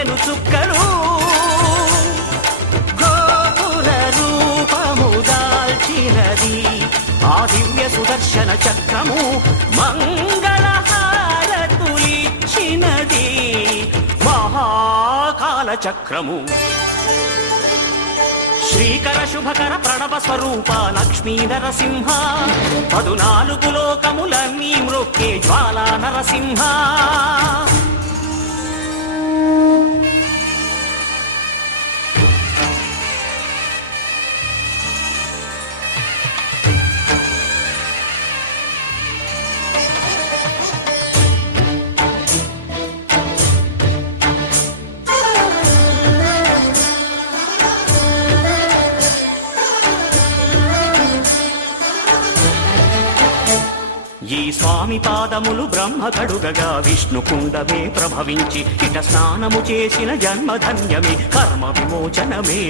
వెలుగుకు చుక్కలు. గోపుర రూపము దాల్చినది. ఆ దివ్య సుదర్శన చక్రము మంగళహారతులిచ్చినది. మహాకాల చక్రము. శ్రీకర శుభకర ప్రణవ స్వరూప లక్ష్మీ నరసింహ. పదునాలుగు లోకములన్నీ మ్రొక్కే జ్వాలా నరసింహ. స్వామి పాదములు బ్రహ్మ కడుగగా విష్ణు కుండమే ప్రభవించి ఇట స్నానము చేసిన జన్మధన్యమే కర్మ విమోచనమే.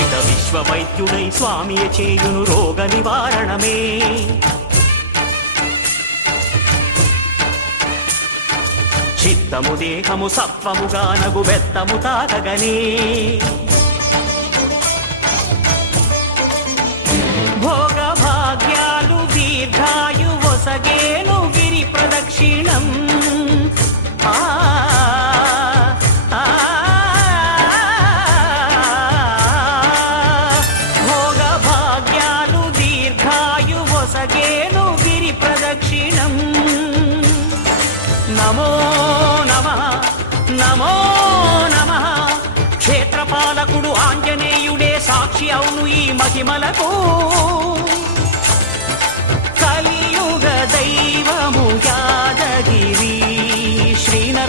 ఇట విశ్వవైద్యుడై స్వామి చేయును రోగ నివారణమే. చిత్తము దేహము సత్వముగా నగు బెత్తము తాగగనే దీర్ఘాయు వసగేను గిరి ప్రదక్షిణం ఆ, ఆ, భోగ భాగ్యాలు దీర్ఘాయు వసగేను గిరి ప్రదక్షిణం నమో నమ నమో నమ క్షేత్రపాలకుడు ఆంజనేయుడే సాక్షి అవును ఈ మహిమలకు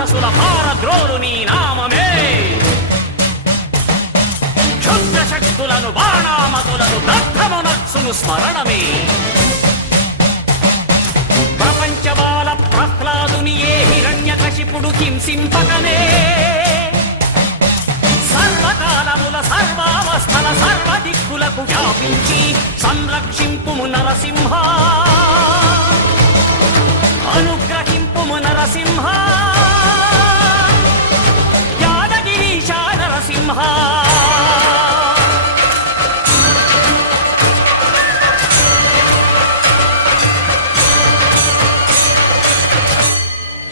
రాక్షసుల భారద్రోలు నీ నామమే క్షుద్ర శక్తులను బాణామతులను దగ్ధమునర్సును స్మరణమే ప్రపంచబాల ప్రహ్లాదుని ఏ హిరణ్య కశిపుడు హింసింపకనే సర్వకాలముల సర్వావస్థల సర్వ దిక్కులకు వ్యాపించి సంరక్షింపుము నరసింహ అనుగ్రహింపుము నరసింహ